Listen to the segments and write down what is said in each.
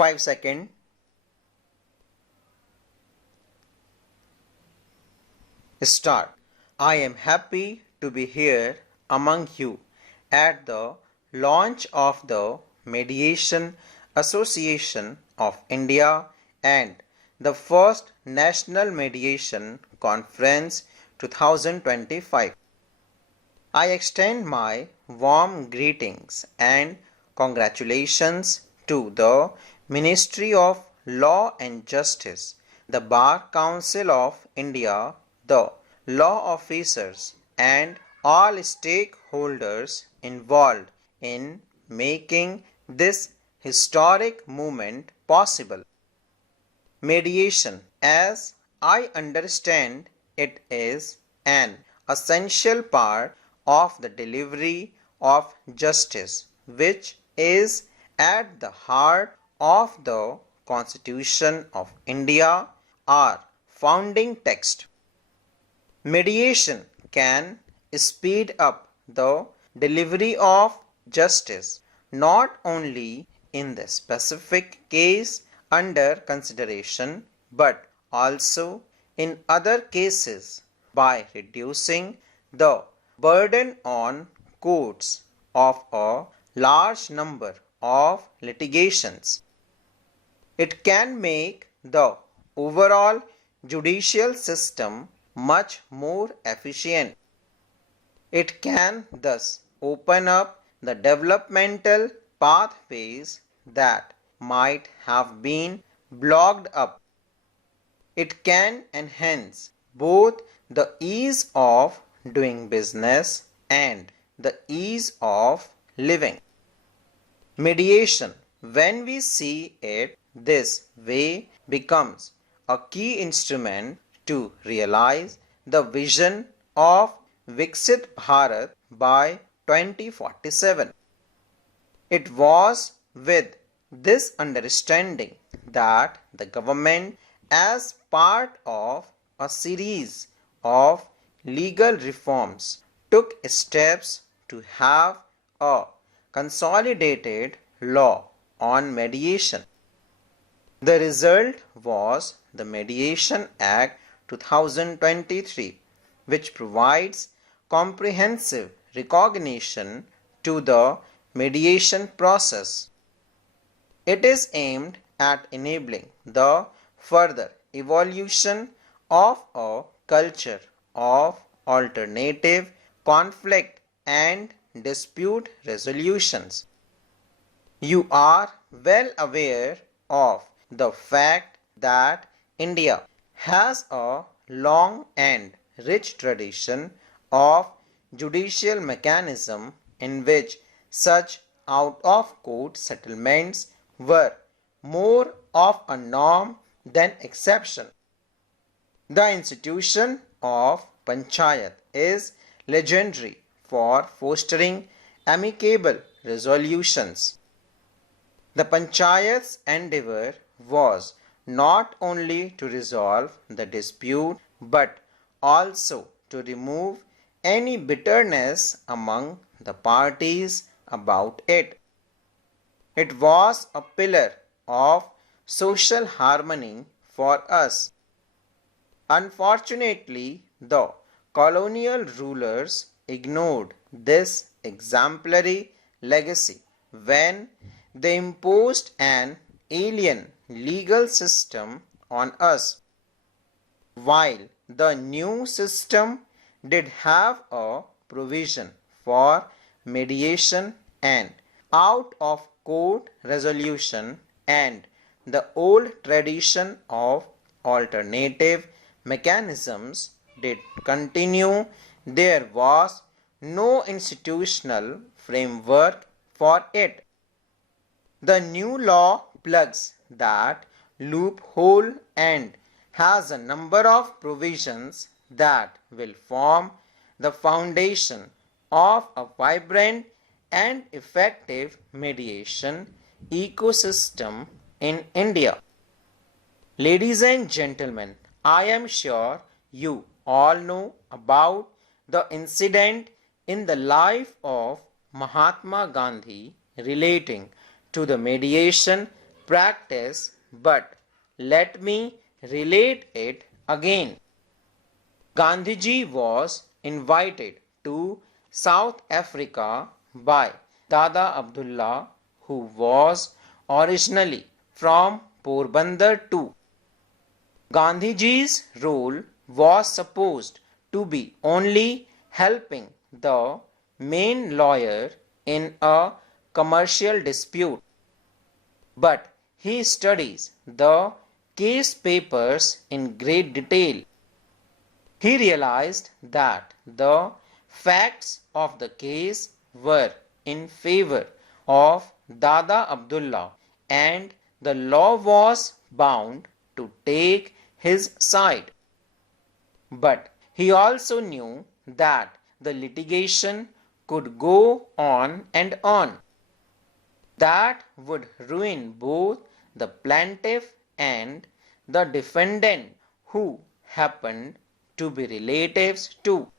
5 seconds. Start. I am happy to be here among you at the launch of the Mediation Association of India and the first National Mediation Conference 2025. I extend my warm greetings and congratulations to the Ministry of Law and Justice, the Bar Council of India, the law officers, and all stakeholders involved in making this historic movement possible. Mediation, as I understand it, is an essential part of the delivery of justice, which is at the heart of the Constitution of India, our founding text. Mediation can speed up the delivery of justice not only in the specific case under consideration but also in other cases by reducing the burden on courts of a large number of litigations. It can make the overall judicial system much more efficient. It can thus open up the developmental pathways that might have been blocked up. It can enhance both the ease of doing business and the ease of living. Mediation, when we see it this way, becomes a key instrument to realize the vision of Viksit Bharat by 2047. It was with this understanding that the government, as part of a series of legal reforms, took steps to have a consolidated law on mediation. The result was the Mediation Act 2023, which provides comprehensive recognition to the mediation process. It is aimed at enabling the further evolution of a culture of alternative conflict and dispute resolutions. You are well aware of the fact that India has a long and rich tradition of judicial mechanism in which such out-of-court settlements were more of a norm than exception. The institution of Panchayat is legendary for fostering amicable resolutions. The Panchayat's endeavor was not only to resolve the dispute but also to remove any bitterness among the parties about it. It was a pillar of social harmony for us. Unfortunately, the colonial rulers ignored this exemplary legacy when they imposed an alien legal system on us. While the new system did have a provision for mediation and out-of-court resolution, and the old tradition of alternative mechanisms did continue, there was no institutional framework for it. The new law plugs that loophole and has a number of provisions that will form the foundation of a vibrant and effective mediation ecosystem in India. Ladies and gentlemen, I am sure you all know about the incident in the life of Mahatma Gandhi relating to the mediation practice, but let me relate it again. Gandhiji was invited to South Africa by Dada Abdullah, who was originally from Porbandar too. Gandhiji's role was supposed to be only helping the main lawyer in a commercial dispute, but he studies the case papers in great detail. He realized that the facts of the case were in favor of Dada Abdullah and the law was bound to take his side. But he also knew that the litigation could go on and on. That would ruin both the plaintiff and the defendant, who happened to be relatives too.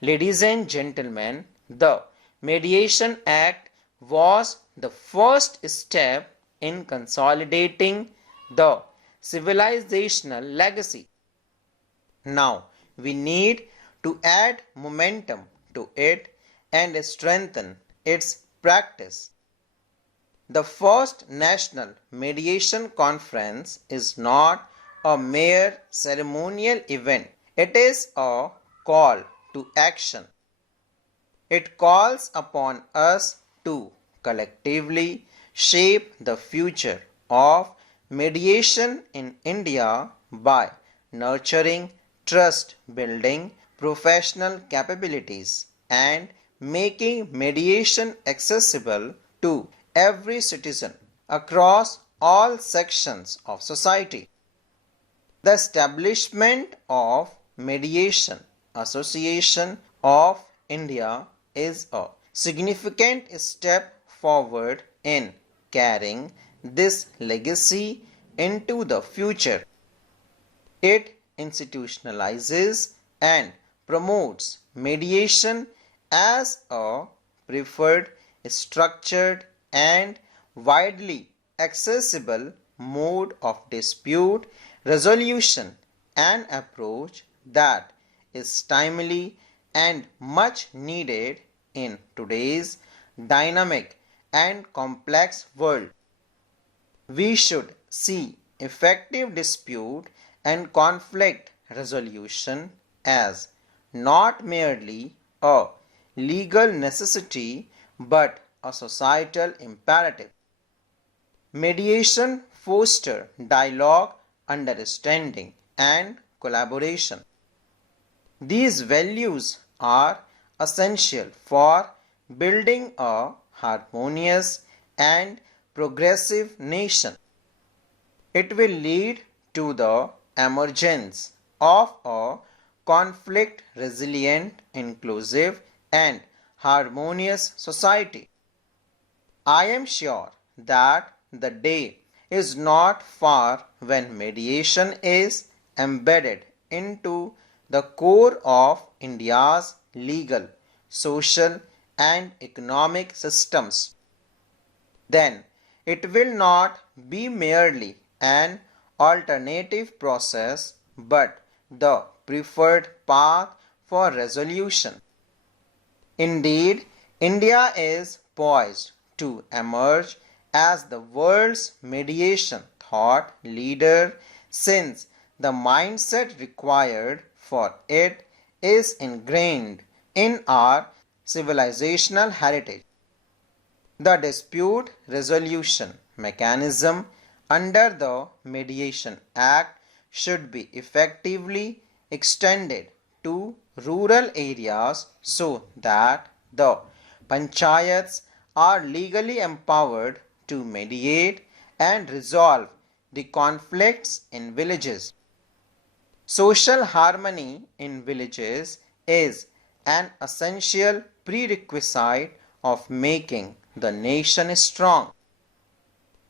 Ladies and gentlemen, the Mediation Act was the first step in consolidating the civilizational legacy. Now we need to add momentum to it and strengthen its practice. The first National Mediation Conference is not a mere ceremonial event. It is a call to action. It calls upon us to collectively shape the future of mediation in India by nurturing trust building professional capabilities and making mediation accessible to every citizen across all sections of society. The establishment of Mediation Association of India is a significant step forward in carrying this legacy into the future. It institutionalizes and promotes mediation as a preferred, structured, and widely accessible mode of dispute resolution, an approach that is timely and much needed in today's dynamic and complex world. We should see effective dispute and conflict resolution as not merely a legal necessity but a societal imperative. Mediation fosters dialogue, understanding, and collaboration. These values are essential for building a harmonious and progressive nation. It will lead to the emergence of a conflict resilient, inclusive, and harmonious society. I am sure that the day is not far when mediation is embedded into the core of India's legal, social, and economic systems. Then it will not be merely an alternative process but the preferred path for resolution. Indeed, India is poised to emerge as the world's mediation thought leader since the mindset required for it is ingrained in our civilizational heritage. The dispute resolution mechanism under the Mediation Act should be effectively extended to rural areas so that the panchayats are legally empowered to mediate and resolve the conflicts in villages. Social harmony in villages is an essential prerequisite of making the nation strong.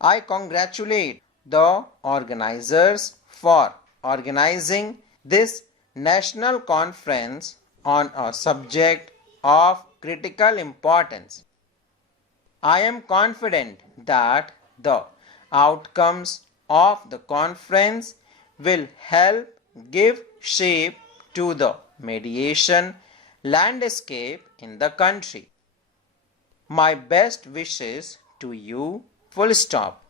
I congratulate the organizers for organizing this national conference on a subject of critical importance. I am confident that the outcomes of the conference will help give shape to the mediation landscape in the country. My best wishes to you. Full stop.